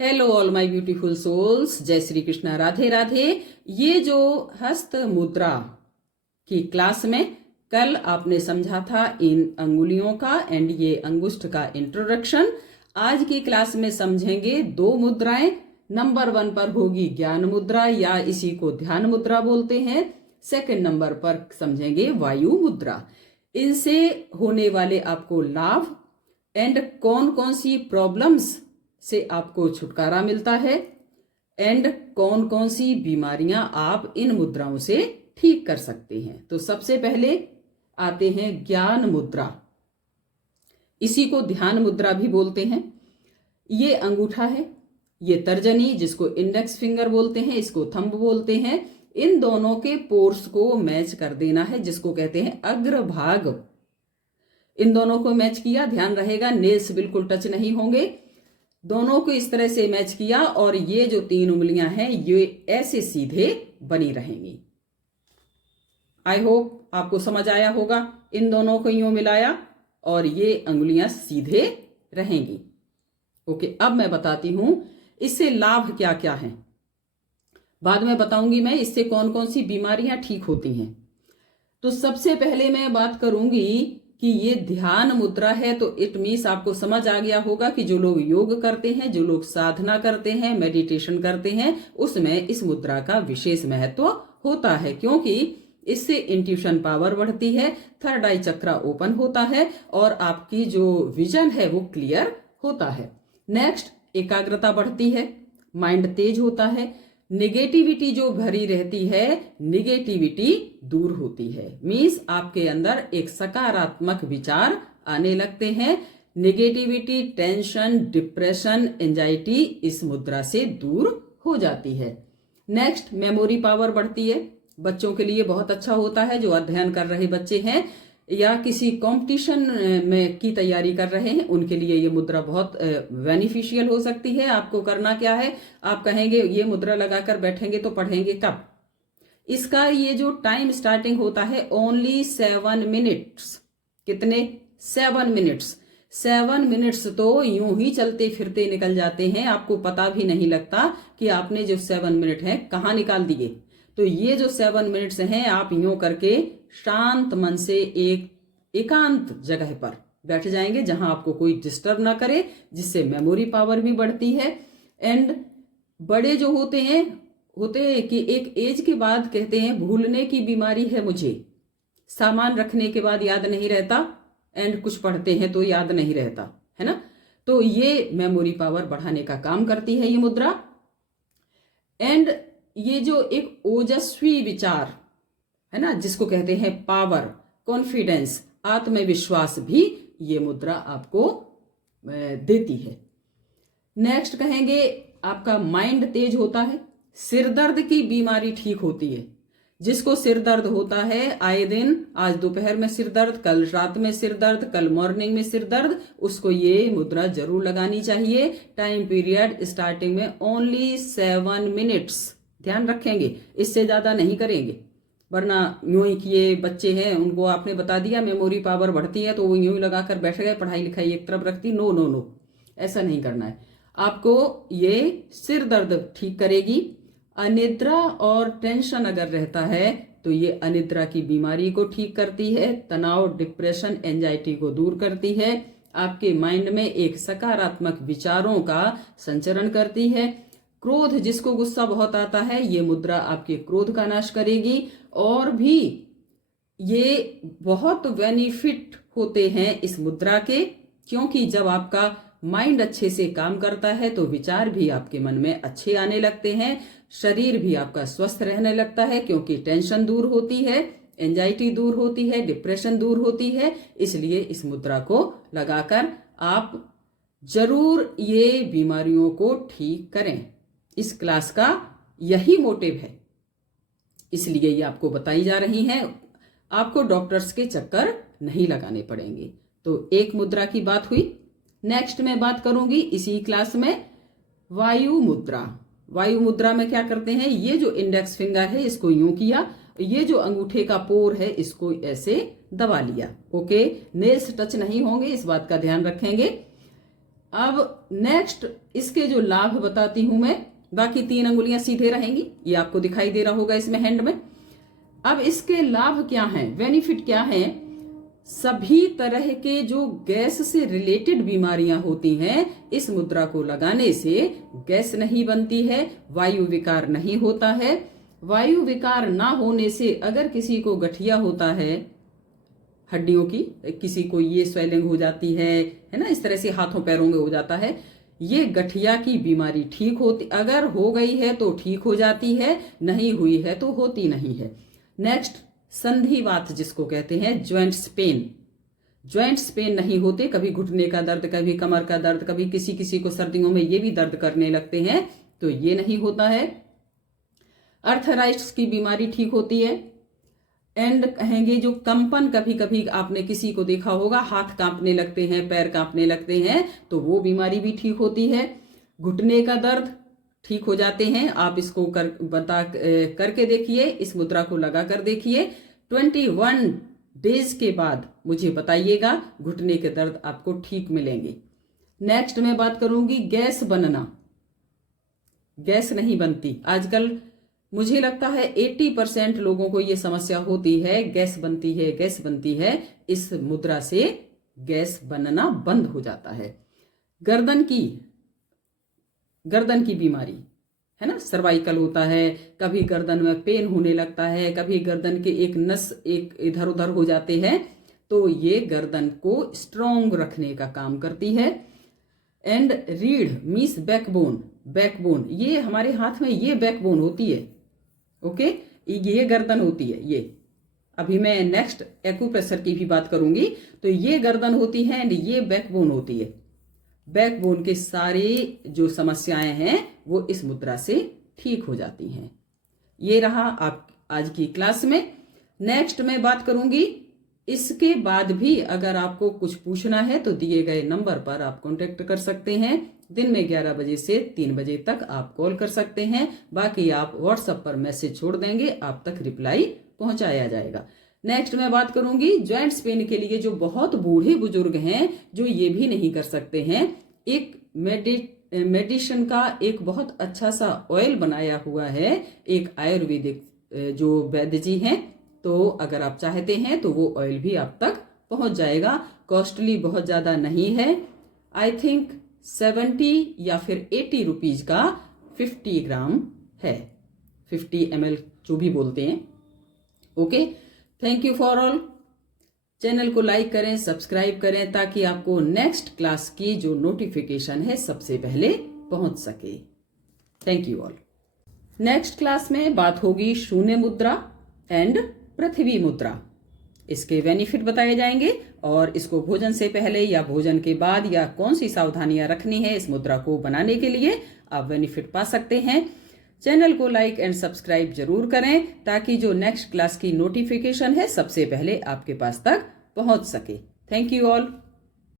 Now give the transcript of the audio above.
Hello all my beautiful souls, जय श्री कृष्णा, राधे राधे। ये जो हस्त मुद्रा की क्लास में कल आपने समझा था इन अंगुलियों का एंड ये अंगुष्ठ का इंट्रोडक्शन। आज की क्लास में समझेंगे दो मुद्राएं। नंबर 1 पर होगी ज्ञान मुद्रा या इसी को ध्यान मुद्रा बोलते हैं। सेकंड नंबर पर समझेंगे वायु मुद्रा। इनसे होने वाले आपको लाभ एंड कौन कौन सी प्रॉब्लम्स से आपको छुटकारा मिलता है एंड कौन कौन सी बीमारियां आप इन मुद्राओं से ठीक कर सकते हैं। तो सबसे पहले आते हैं ज्ञान मुद्रा, इसी को ध्यान मुद्रा भी बोलते हैं। ये अंगूठा है, ये तर्जनी जिसको इंडेक्स फिंगर बोलते हैं, इसको थंब बोलते हैं। इन दोनों के पोर्स को मैच कर देना है, जिसको कहते हैं अग्रभाग। इन दोनों को मैच किया, ध्यान रहेगा नेल्स बिल्कुल टच नहीं होंगे। दोनों को इस तरह से मैच किया और ये जो 3 उंगलियां हैं ये ऐसे सीधे बनी रहेंगी। आई होप आपको समझ आया होगा। इन दोनों को यूं मिलाया और ये अंगुलियां सीधे रहेंगी। ओके, अब मैं बताती हूं इससे लाभ क्या क्या है। बाद में बताऊंगी मैं इससे कौन कौन सी बीमारियां ठीक होती हैं। तो सबसे पहले मैं बात करूंगी कि ये ध्यान मुद्रा है, तो इट मीन्स आपको समझ आ गया होगा कि जो लोग योग करते हैं, जो लोग साधना करते हैं, मेडिटेशन करते हैं, उसमें इस मुद्रा का विशेष महत्व होता है, क्योंकि इससे इंट्यूशन पावर बढ़ती है, थर्ड आई चक्रा ओपन होता है और आपकी जो विजन है वो क्लियर होता है। नेक्स्ट, एकाग्रता बढ़ती है, माइंड तेज होता है, निगेटिविटी जो भरी रहती है निगेटिविटी दूर होती है। मीन्स आपके अंदर एक सकारात्मक विचार आने लगते हैं। निगेटिविटी, टेंशन, डिप्रेशन, एंजाइटी इस मुद्रा से दूर हो जाती है। नेक्स्ट, मेमोरी पावर बढ़ती है। बच्चों के लिए बहुत अच्छा होता है, जो अध्ययन कर रहे बच्चे हैं या किसी कंपटीशन में की तैयारी कर रहे हैं, उनके लिए ये मुद्रा बहुत बेनिफिशियल हो सकती है। आपको करना क्या है, आप कहेंगे ये मुद्रा लगाकर बैठेंगे तो पढ़ेंगे कब। इसका ये जो टाइम स्टार्टिंग होता है ओनली 7 मिनट्स। कितने? 7 मिनट्स। 7 मिनट्स तो यूं ही चलते फिरते निकल जाते हैं, आपको पता भी नहीं लगता कि आपने जो 7 मिनट है कहाँ निकाल दिए। तो ये जो 7 मिनट्स हैं आप यूं करके शांत मन से एक एकांत जगह पर बैठ जाएंगे जहां आपको कोई डिस्टर्ब ना करे, जिससे मेमोरी पावर भी बढ़ती है। एंड बड़े जो होते हैं कि एक एज के बाद कहते हैं भूलने की बीमारी है मुझे, सामान रखने के बाद याद नहीं रहता एंड कुछ पढ़ते हैं तो याद नहीं रहता है ना। तो ये मेमोरी पावर बढ़ाने का काम करती है ये मुद्रा। एंड ये जो एक ओजस्वी विचार है ना, जिसको कहते हैं पावर, कॉन्फिडेंस, आत्मविश्वास भी ये मुद्रा आपको देती है। नेक्स्ट कहेंगे आपका माइंड तेज होता है, सिर दर्द की बीमारी ठीक होती है। जिसको सिर दर्द होता है आए दिन, आज दोपहर में सिर दर्द, कल रात में सिर दर्द, कल मॉर्निंग में सिर दर्द, उसको ये मुद्रा जरूर लगानी चाहिए। टाइम पीरियड स्टार्टिंग में ओनली 7 मिनट्स। ध्यान रखेंगे, इससे ज्यादा नहीं करेंगे, वरना यूं ही किए बच्चे हैं उनको आपने बता दिया मेमोरी पावर बढ़ती है तो वो यूं ही लगाकर बैठ गए, पढ़ाई लिखाई एक तरफ रखती। नो नो नो, ऐसा नहीं करना है आपको। ये सिर दर्द ठीक करेगी। अनिद्रा और टेंशन अगर रहता है तो ये अनिद्रा की बीमारी को ठीक करती है, तनाव, डिप्रेशन, एंजाइटी को दूर करती है, आपके माइंड में एक सकारात्मक विचारों का संचरण करती है। क्रोध, जिसको गुस्सा बहुत आता है, ये मुद्रा आपके क्रोध का नाश करेगी। और भी ये बहुत बेनिफिट होते हैं इस मुद्रा के, क्योंकि जब आपका माइंड अच्छे से काम करता है तो विचार भी आपके मन में अच्छे आने लगते हैं, शरीर भी आपका स्वस्थ रहने लगता है, क्योंकि टेंशन दूर होती है, एंजाइटी दूर होती है, डिप्रेशन दूर होती है। इसलिए इस मुद्रा को लगाकर आप जरूर ये बीमारियों को ठीक करें। इस क्लास का यही मोटिव है, इसलिए ये आपको बताई जा रही हैं। आपको डॉक्टर्स के चक्कर नहीं लगाने पड़ेंगे। तो एक मुद्रा की बात हुई। नेक्स्ट मैं बात करूंगी इसी क्लास में वायु मुद्रा। वायु मुद्रा में क्या करते हैं, ये जो इंडेक्स फिंगर है इसको यूं किया, ये जो अंगूठे का पोर है इसको ऐसे दबा लिया। ओके, नेल्स टच नहीं होंगे, इस बात का ध्यान रखेंगे। अब नेक्स्ट इसके जो लाभ बताती हूं मैं, बाकी 3 अंगुलियां सीधे रहेंगी, ये आपको दिखाई दे रहा होगा इसमें हैंड में। अब इसके लाभ क्या हैं, बेनिफिट क्या हैं? सभी तरह के जो गैस से रिलेटेड बीमारियां होती हैं, इस मुद्रा को लगाने से गैस नहीं बनती है, वायु विकार नहीं होता है। वायु विकार ना होने से अगर किसी को गठिया होता है हड्डियों की, किसी को ये स्वेलिंग हो जाती है ना, इस तरह से हाथों पैरों में हो जाता है, ये गठिया की बीमारी ठीक होती, अगर हो गई है तो ठीक हो जाती है, नहीं हुई है तो होती नहीं है। नेक्स्ट, संधिवात जिसको कहते हैं, ज्वाइंट्स पेन, ज्वाइंट्स पेन नहीं होते, कभी घुटने का दर्द, कभी कमर का दर्द, कभी किसी किसी को सर्दियों में ये भी दर्द करने लगते हैं, तो ये नहीं होता है। अर्थराइटिस की बीमारी ठीक होती है। एंड कहेंगे जो कंपन, कभी कभी आपने किसी को देखा होगा हाथ कांपने लगते हैं, पैर कांपने लगते हैं, तो वो बीमारी भी ठीक होती है। घुटने का दर्द ठीक हो जाते हैं, आप इसको करके देखिए, इस मुद्रा को लगा कर देखिए। 21 डेज के बाद मुझे बताइएगा, घुटने के दर्द आपको ठीक मिलेंगे। नेक्स्ट मैं बात करूंगी गैस बनना। गैस नहीं बनती, आजकल मुझे लगता है 80% लोगों को ये समस्या होती है, गैस बनती है, गैस बनती है। इस मुद्रा से गैस बनना बंद हो जाता है। गर्दन की बीमारी है ना, सर्वाइकल होता है, कभी गर्दन में पेन होने लगता है, कभी गर्दन के एक नस एक इधर उधर हो जाते हैं, तो ये गर्दन को स्ट्रॉन्ग रखने का काम करती है। एंड रीढ़ मीन्स बैकबोन, बैकबोन ये हमारे हाथ में ये बैकबोन होती है, ओके, ये गर्दन होती है। ये अभी मैं नेक्स्ट एक्यूप्रेशर की भी बात करूंगी, तो ये गर्दन होती है एंड ये बैकबोन होती है। बैकबोन के सारे जो समस्याएं हैं वो इस मुद्रा से ठीक हो जाती हैं। ये रहा आप आज की क्लास में। नेक्स्ट मैं बात करूंगी, इसके बाद भी अगर आपको कुछ पूछना है तो दिए गए नंबर पर आप कांटेक्ट कर सकते हैं। दिन में 11 बजे से 3 बजे तक आप कॉल कर सकते हैं, बाकी आप व्हाट्सएप पर मैसेज छोड़ देंगे, आप तक रिप्लाई पहुंचाया जाएगा। नेक्स्ट मैं बात करूंगी ज्वाइंट्स पेन के लिए जो बहुत बूढ़े बुजुर्ग हैं, जो ये भी नहीं कर सकते हैं, एक मेडिसिन का एक बहुत अच्छा सा ऑयल बनाया हुआ है, एक आयुर्वेदिक जो वैद्य जी हैं, तो अगर आप चाहते हैं तो वो ऑयल भी आप तक पहुंच जाएगा। कॉस्टली बहुत ज्यादा नहीं है, आई थिंक 70 या फिर 80 रुपीज का 50 ग्राम है, 50 ml जो भी बोलते हैं। Okay, thank you for all. Channel को लाइक करें, सब्सक्राइब करें, ताकि आपको नेक्स्ट क्लास की जो नोटिफिकेशन है सबसे पहले पहुंच सके। Thank you all. Next class में बात होगी शून्य मुद्रा एंड पृथ्वी मुद्रा। इसके बेनिफिट बताए जाएंगे और इसको भोजन से पहले या भोजन के बाद या कौन सी सावधानियां रखनी है इस मुद्रा को बनाने के लिए, आप बेनिफिट पा सकते हैं। चैनल को लाइक एंड सब्सक्राइब जरूर करें, ताकि जो नेक्स्ट क्लास की नोटिफिकेशन है सबसे पहले आपके पास तक पहुंच सके। Thank you all.